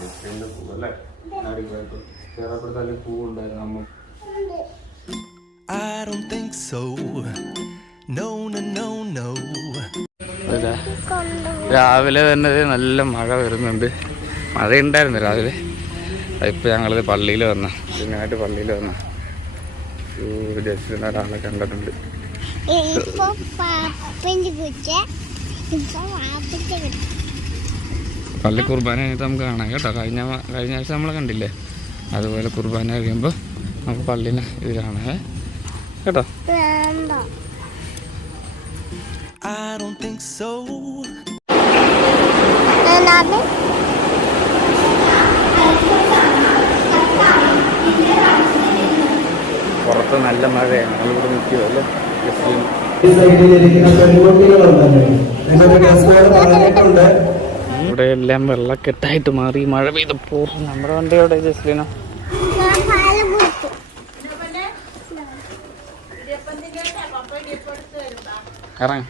ജസ്ലിൻ്റെ പൂവ് അല്ലേ? അടിപൊളിയായിട്ട് ചേറപ്പെടുത്താൽ പൂവുണ്ടായിരുന്നു അമ്മ. I don't think so. No, no, no, no. രാവിലെ തന്നെ നല്ല മഴ വരുന്നുണ്ട്. മഴയുണ്ടായിരുന്നു രാവിലെ. ഇപ്പം ഞങ്ങളിത് പള്ളിയിൽ വന്ന ഇതിനായിട്ട് പള്ളിയിൽ വന്ന ജസ്റ്റിന് ഒരാളെ കണ്ടിട്ടുണ്ട്. പള്ളി കുർബാന കഴിഞ്ഞിട്ട് നമുക്ക് കാണാം കേട്ടോ. കഴിഞ്ഞ ആഴ്ച നമ്മൾ കണ്ടില്ലേ, അതുപോലെ കുർബാന കഴിയുമ്പോൾ നമുക്ക് പള്ളിനെ ഇത് കാണാം കേട്ടോ. I don't think so. പുറത്ത് നല്ല മഴയാണ്, ഞങ്ങളിവിടെ നിൽക്കുമല്ലോ. ഇവിടെ എല്ലാം വെള്ളക്കെട്ടായിട്ട് മാറി മഴ പെയ്തപ്പോൾ. നമ്മുടെ വണ്ടിയോടെ ജസ്ലീന ഇറങ്ങ.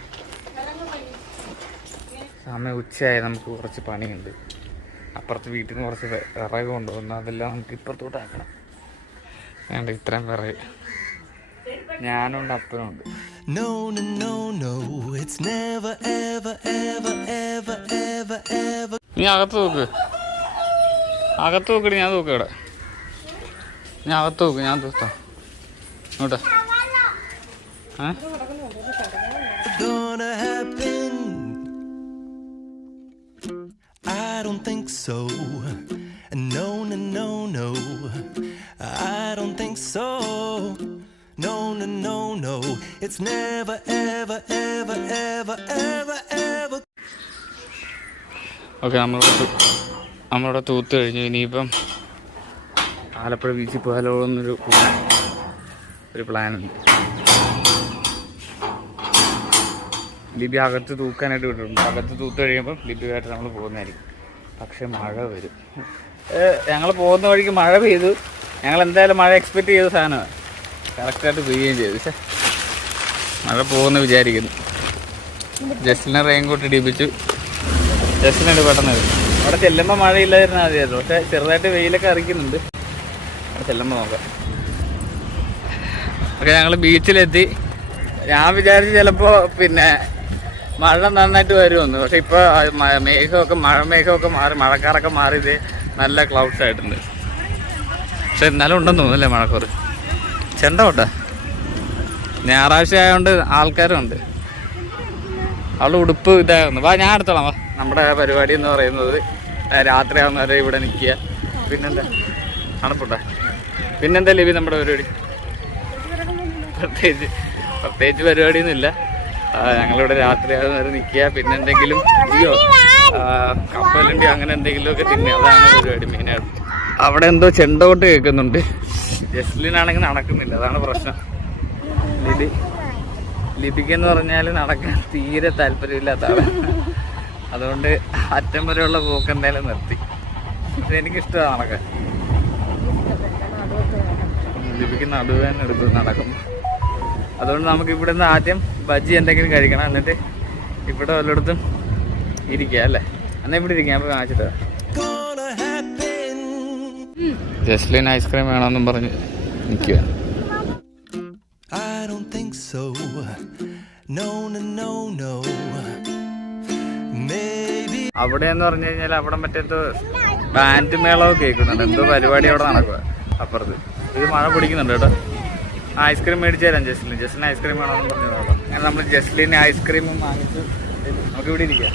സമയം ഉച്ചയായി, നമുക്ക് കുറച്ച് പണിയുണ്ട്. അപ്പുറത്ത് വീട്ടിൽ നിന്ന് കുറച്ച് വിറക് കൊണ്ടുവന്നു, അതെല്ലാം നമുക്ക് ഇപ്പുറത്തോട്ട് ആക്കണം. വേണ്ട ഇത്രയും വിറക് ഞാനുണ്ട് അപ്പനുണ്ട്. നീ അകത്ത് നോക്ക്, അകത്ത് നോക്കടി. ഞാൻ നോക്കാം ഇവിടെ, ഞാൻ അകത്ത് നോക്ക്, ഞാൻ തീർത്താ ഇങ്ങോട്ടാ. I don't think so. No, no, no, no. I don't think so. No, no, no, no. It's never, ever, ever, ever, ever, ever. Okay, നമ്മളിവിടെ തൂത്ത് കഴിഞ്ഞു. ഇനിയിപ്പം ആലപ്പുഴ ബീച്ചിൽ പോയാലോ എന്നൊരു പ്ലാനുണ്ട്. ലിബി അകത്ത് തൂക്കാനായിട്ട് വിട്ടിട്ടുണ്ട്. അകത്ത് തൂത്ത് കഴിയുമ്പം ലിബിയായിട്ട് നമ്മൾ പോകുന്നതായിരിക്കും. പക്ഷെ മഴ വരും. ഞങ്ങൾ പോകുന്ന വഴിക്ക് മഴ പെയ്തു. ഞങ്ങൾ എന്തായാലും മഴ എക്സ്പെക്റ്റ് ചെയ്ത സാധനമാണ്, കറക്റ്റായിട്ട് പെയ്യുകയും ചെയ്തു. പക്ഷേ മഴ പോകുമെന്ന് വിചാരിക്കുന്നു. ജസ്റ്റിനെ റെയിൻകോട്ട് ഇടിപ്പിച്ചു. ജസ്റ്റിനുണ്ട് പെട്ടെന്ന് വരും. അവിടെ ചെല്ലുമ്പോൾ മഴയില്ലാതിരുന്നാൽ മതിയായിരുന്നു. പക്ഷേ ചെറുതായിട്ട് വെയിലൊക്കെ അറിയിക്കുന്നുണ്ട്. അവിടെ ചെല്ലുമ്പോൾ നോക്കാം. ഓക്കെ, ഞങ്ങൾ ബീച്ചിലെത്തി. ഞാൻ വിചാരിച്ചു ചിലപ്പോൾ പിന്നെ മഴ നന്നായിട്ട് വരുമെന്ന്. പക്ഷെ ഇപ്പോൾ മഴമേഘമൊക്കെ മാറി, മഴക്കാറൊക്കെ മാറിയത് നല്ല ക്ലൗഡ്സ് ആയിട്ടുണ്ട്. പക്ഷെ എന്നാലും ഉണ്ടെന്ന് തോന്നുന്നല്ലേ മഴക്കുറ. ചെണ്ട കൊട്ടാ ഞായറാഴ്ച ആയതുകൊണ്ട് ആൾക്കാരുണ്ട്. അവളുടെ ഉടുപ്പ് ഇതായിരുന്നു. വാ, ഞാൻ എടുത്തോളാം. വാ. നമ്മുടെ പരിപാടി എന്ന് പറയുന്നത് രാത്രിയാവുന്നവരെ ഇവിടെ നിൽക്കുക. പിന്നെന്താ തണുപ്പുണ്ടാ? പിന്നെന്താ ലിബി നമ്മുടെ പരിപാടി? പ്രത്യേകിച്ച് പരിപാടിയൊന്നുമില്ല. ഞങ്ങളിവിടെ രാത്രിയാവുന്നവരെ നിൽക്കുക. പിന്നെ എന്തെങ്കിലും കപ്പലണ്ടി അങ്ങനെ എന്തെങ്കിലുമൊക്കെ തിന്നുക. അതാണ് പരിപാടി മെയിനായിട്ട്. അവിടെ എന്തോ ചെണ്ടോട്ട് കേൾക്കുന്നുണ്ട്. ജസ്ലിനാണെങ്കിൽ നടക്കുന്നില്ല, അതാണ് പ്രശ്നം. ലിപിക്കെന്ന് പറഞ്ഞാൽ നടക്കാൻ തീരെ താല്പര്യമില്ലാത്ത ആളാണ്. അതുകൊണ്ട് അറ്റം വരെയുള്ള പോക്ക് എന്തായാലും നിർത്തി. പക്ഷെ എനിക്കിഷ്ടമാണ് നടക്കാൻ. ലിപിക്ക് നടുവേന എടുത്ത് നടക്കും. അതുകൊണ്ട് നമുക്ക് ഇവിടെ നിന്ന് ആദ്യം ബജ്ജി എന്തെങ്കിലും കഴിക്കണം, എന്നിട്ട് ഇവിടെ വല്ലയിടത്തും ഇരിക്കുക അല്ലേ. എന്നാൽ ഇവിടെ ഇരിക്കാം. അപ്പോൾ കാണിച്ചിട്ട് ജസ്ലിൻ ഐസ്ക്രീം വേണമെന്നും പറഞ്ഞ് നിൽക്കുക. അവിടെ എന്ന് പറഞ്ഞു കഴിഞ്ഞാൽ അവിടെ മറ്റേത് ബാൻഡ് മേളമൊക്കെ കേൾക്കുന്നുണ്ട്. എന്തോ പരിപാടി അവിടെ നടക്കുക അപ്പുറത്ത്. ഇത് മഴ പിടിക്കുന്നുണ്ട് കേട്ടോ. ഐസ്ക്രീം മേടിച്ചു തരാം ജസ്ലിന് ഐസ്ക്രീം വേണമെന്ന് പറഞ്ഞു. അങ്ങനെ നമ്മൾ ജസ്ലിന് ഐസ്ക്രീമും വാങ്ങിച്ചു. നമുക്ക് ഇവിടെ ഇരിക്കാം.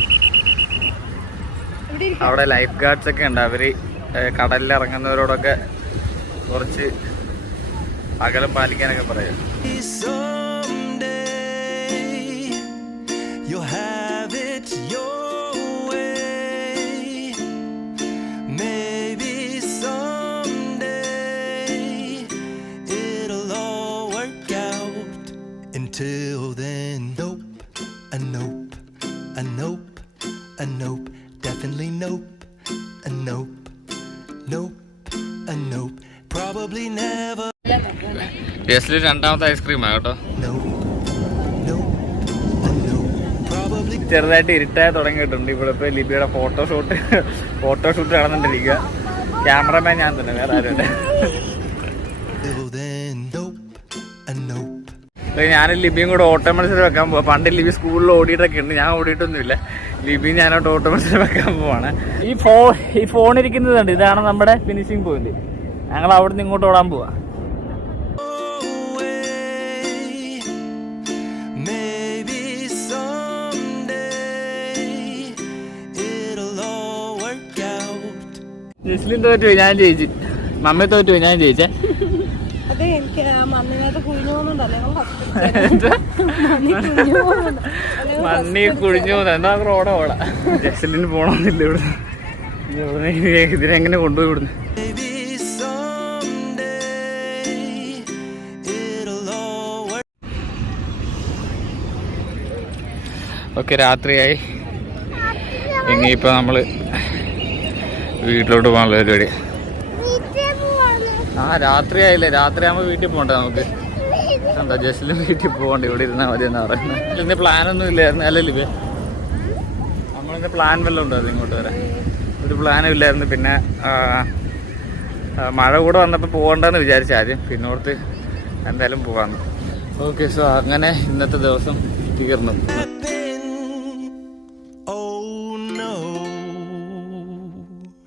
അവിടെ ലൈഫ് ഗാർഡ്സ് ഒക്കെ ഉണ്ട്. അവർ കടലിൽ ഇറങ്ങുന്നവരോടൊക്കെ കുറച്ച് അകലം പാലിക്കാനൊക്കെ പറയാം. Until then, nope, a nope, a nope, a nope, definitely nope, a nope, nope, a nope, probably never. Yes, രണ്ടാമത്തെ ഐസ്ക്രീമാണ് കേട്ടോ. Nope, nope, a nope, probably ചെറുതായിട്ട് ഇരുട്ടായി തുടങ്ങിയിട്ടുണ്ട്. ഇവിടെ ഇപ്പോൾ ലിബിയുടെ ഫോട്ടോഷൂട്ട് നടന്നുകൊണ്ടിരിക്കുക. ക്യാമറമാൻ ഞാൻ തന്നെ, വേറെ ആരുമില്ല. ഞാനും ലിബിയും കൂടെ ഓട്ടോ മത്സരം വെക്കാൻ പോവാം. പണ്ട് ലിബി സ്കൂളിൽ ഓടിയിട്ടൊക്കെ ഉണ്ട്, ഞാൻ ഓടിയിട്ടൊന്നുമില്ല. ലിബി ഞാനോട്ട് ഓട്ടോ മത്സരം വെക്കാൻ പോവാണ്. ഈ ഫോൺ ഇരിക്കുന്നതുണ്ട്, ഇതാണ് നമ്മുടെ ഫിനിഷിംഗ് പോയിന്റ്. ഞങ്ങൾ അവിടെ നിന്ന് ഇങ്ങോട്ട് ഓടാൻ പോവാ. ജസ്ലിൻ തോറ്റുപോയി, ഞാൻ ജയിച്ചു. മമ്മി തോറ്റുപോയി, ഞാൻ ജയിച്ചേ. മണ്ണി കുഴിഞ്ഞു എന്താ റോഡ ഓടാ. ജസ്ലിന് പോണമെന്നില്ല ഇവിടുന്ന്. ഇതിനെങ്ങനെ കൊണ്ടുപോയി ഇവിടുന്ന്? ഓക്കെ, രാത്രിയായി. ഇനിയിപ്പോൾ നമ്മൾ വീട്ടിലോട്ട് പോകാനുള്ള പരിപാടി. രാത്രിയായില്ലേ, രാത്രിയാകുമ്പോൾ വീട്ടിൽ പോകണ്ടേ നമുക്ക്. എന്താ ജസ്റ്റിലും വീട്ടിൽ പോകണ്ട, ഇവിടെ ഇരുന്നാൽ മതി എന്നാ പറയുന്നത്. ഇന്ന് പ്ലാനൊന്നും ഇല്ലായിരുന്നു അല്ലല്ലോ ഇവ. നമ്മളിന്ന് പ്ലാൻ വല്ലതും ഉണ്ടായിരുന്നു ഇങ്ങോട്ട് വരാൻ. ഒരു പ്ലാനും ഇല്ലായിരുന്നു. പിന്നെ മഴ കൂടെ വന്നപ്പോൾ പോകണ്ടെന്ന് വിചാരിച്ച ആദ്യം, പിന്നെ ഓർത്ത് എന്തായാലും പോകാമെന്ന്. ഓക്കെ, സോ അങ്ങനെ ഇന്നത്തെ ദിവസം തീർന്നു.